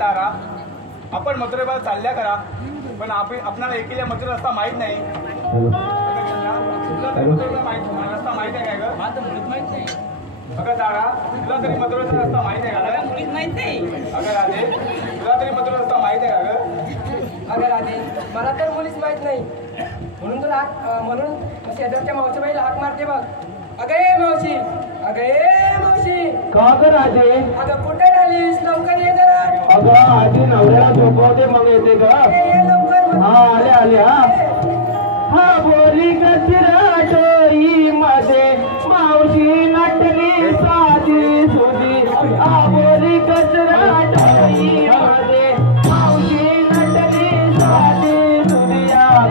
तारा आपण मथुरेला चालल्या करा पण आपणाला एकीला मथुरा रस्ता माहित नाही रस्ता माहित आहे काय ग माहित नाही अगं तारा तुला तरी मथुरेचा रस्ता माहित आहे का मुळीच माहित नाही अगं राधे तुला तरी मथुरा रस्ता माहित आहे का ग अगं राधे मला तर मुलीच माहित नाही म्हणून तुला म्हणून शेजारच्या मावशीबाईला हाक मारते बघ अगे मावशी का ग राजे अगं कुठे आलीस लवकर ये जरा अगं आधी नवऱ्याला झोपवते मग येते ग लवकर हा आले हा बोली गजराटोई मध्ये मावशी नटली साधी सुधी हा बोली गजराटोई मध्ये मावशी नटली साधी सुधी गाव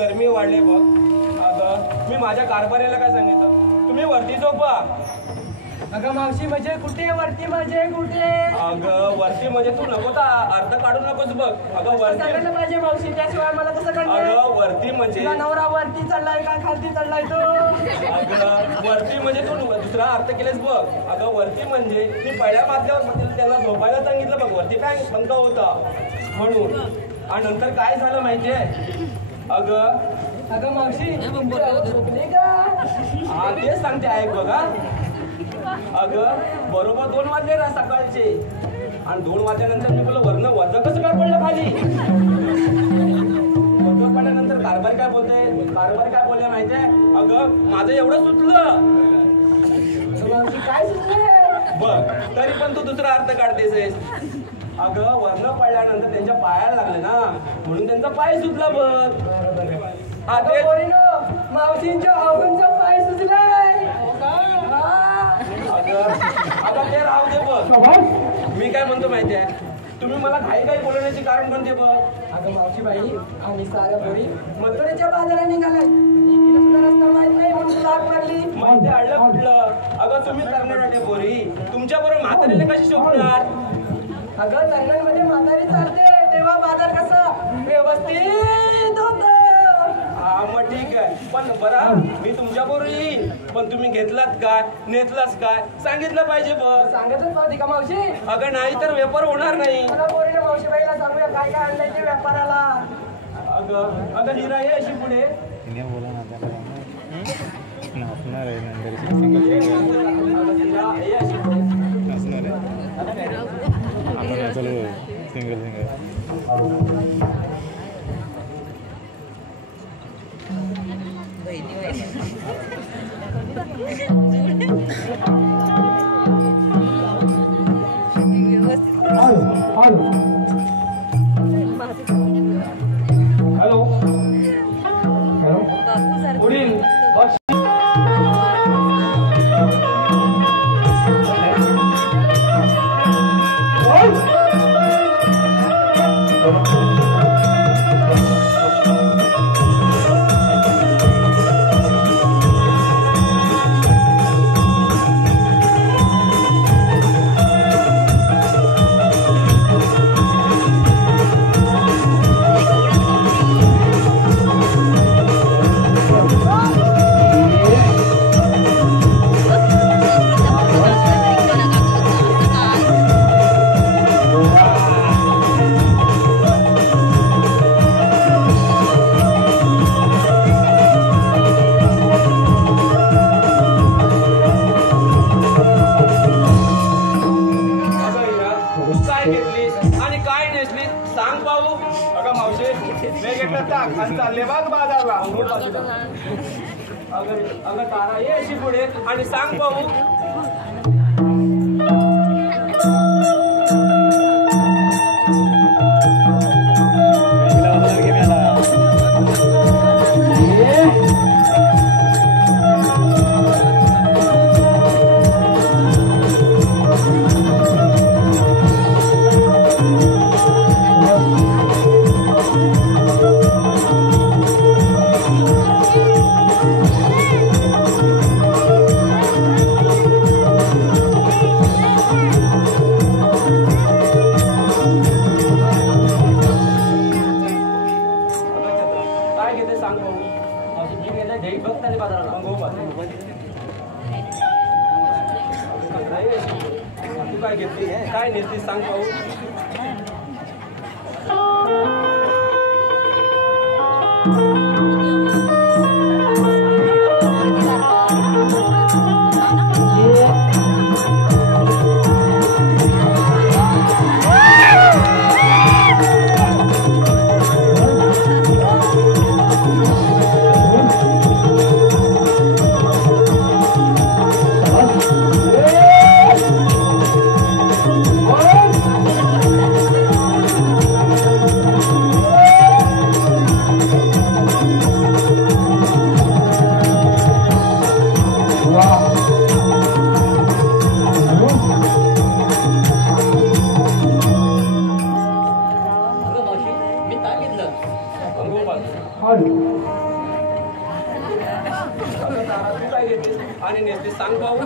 गरमी वाढले बघ. अगं मी माझ्या कारभारीला काय सांगितलं, तुम्ही वरती झोपा. अगं मावशी म्हणजे कुठे वरती म्हणजे कुठे? अगं वरती म्हणजे तू नको तर अर्ध काढू नकोस बघ. अगं वरती सांगायला पाहिजे मावशी, त्याशिवाय मला कसं कळणार? अगं वरती म्हणजे तुझा नवरा वरती चाललाय का खालती चाललाय तो? अगं वरती म्हणजे तू दुसरा अर्थ केलेस बघ. अगं वरती म्हणजे मी पहिल्या माथ्यावर त्यांना झोपायला सांगितलं बघ. वरती काय पंखा होता म्हणून. आणि नंतर काय झालं माहितीये? अगं मावशी झोपली का? हा तेच सांगते ऐक बघा. अगं बरोबर 2 वाजले ना सकाळचे. आणि 2 वाजल्यानंतर मी बोललो वरनं वजा कसं काय पडलं खाली. वजा पडल्यानंतर कारभार काय बोलले माहितीये? अगं माझं एवढं सुचलं मावशी काय सुचलं बघ, तरी पण तू दुसरा अर्थ काढतेस. अगं वरनं पडल्यानंतर त्यांच्या पायाला लागले ना, म्हणून त्यांचा पाय सुचला बघ. हा ते मावशींच्या अवघूंचा पाय सुचलाय. आता ते राहू दे बघ. मी काय म्हणतो माहितीये, तुम्ही मला घाई बोलवण्याचे कारण कोणते बघ. अगं मावशी बाई आम्ही साऱ्या पोरी मथुरेच्या बाजारात निघालाय. एकीला सुद्धा रस्ता माहित नाही म्हणून तुला हाक मारली. माहिती आडलं कुठलं. अगं तुम्ही करणार पोरी तुमच्या बरोबर म्हातारीला कशी शोधणार. अगं लग्नांमध्ये म्हातारी चालते तेव्हा बाजार कसा व्यवस्थित होत. हा मग ठीक आहे. पण बरं मी तुमच्या बरोबर येईन, पण तुम्ही घेतलात काय नेतलास काय सांगितलं पाहिजे बघ. सांगतच नव्हती का मावशी? अगं नाही तर व्यापार होणार नाही. मला पोरीने मावशी बाईला सांगूया काय काय आणलंय ते व्यापाराला. अगं हिरा ये अशी पुढे. हॅलो पुढील चालले बघ बाजारला. अगं तारा ये अशी पुढे आणि सांग पाहू. काय घेतली काय नेते सांग पाहू. Hadi. तू काय घेतलीस आणि नेसलीस सांग पाहू.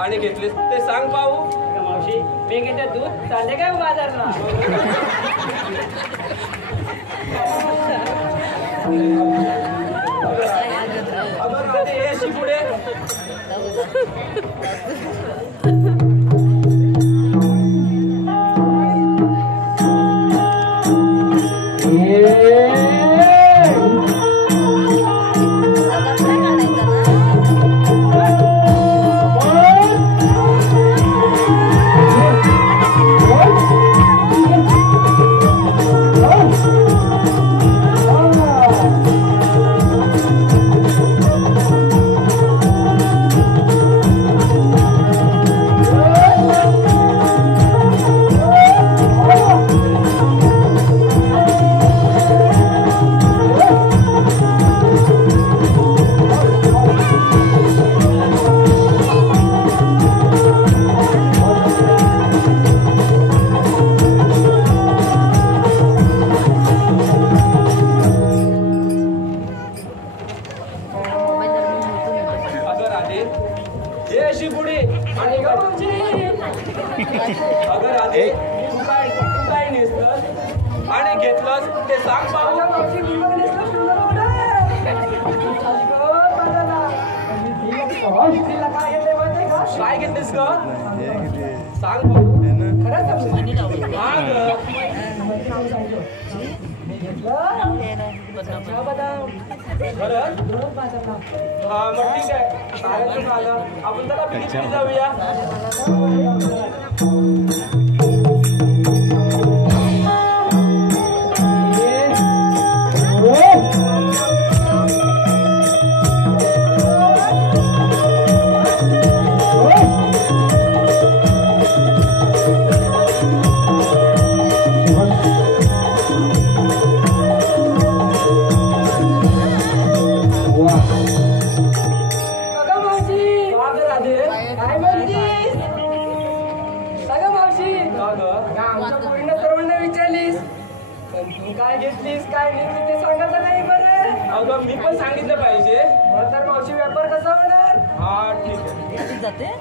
आणि घेतलीस ते सांग पाहू. मावशी मी घेते दूध चालले काय बाजारला. अगं राधे ये अशी पुढे. अगं राधे तू काय नेसलंस आणि घेतलंस ते सांग पाहू. काय घेतलीस ग सांग पाहू. हा मग ठीक आहे आपण त्याला बिलीत जाऊया. काय घेतलीस काय घेतली ते सांगायचं नाही बरं. अगं मी पण सांगितलं पाहिजे. तर मावशी व्यापार कसा होणार. हा ठीक आहे जाते.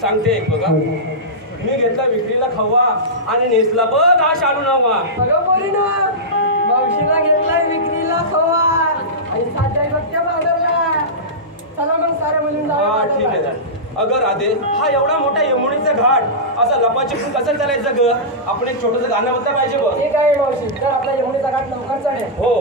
सांगते एक बघा. मी घेतला विक्रीला खवा आणि नेसला बघ हा शालू नावा. अगं बोली ना मावशीला घेतलाय विक्रीला खवा आणि साध्या बघत्या बाजारला. चला मग साऱ्या मुलींना हा ठीक आहे. अगं राधे हा एवढा मोठा यमुनेचा घाट असा लपाछपी कसं चालायचं ग. आपण एक छोटंसं गाणं बघता पाहिजे बघ. ठीक आहे मावशी तर आपला यमुनेचा घाट लवकर चढेल. हो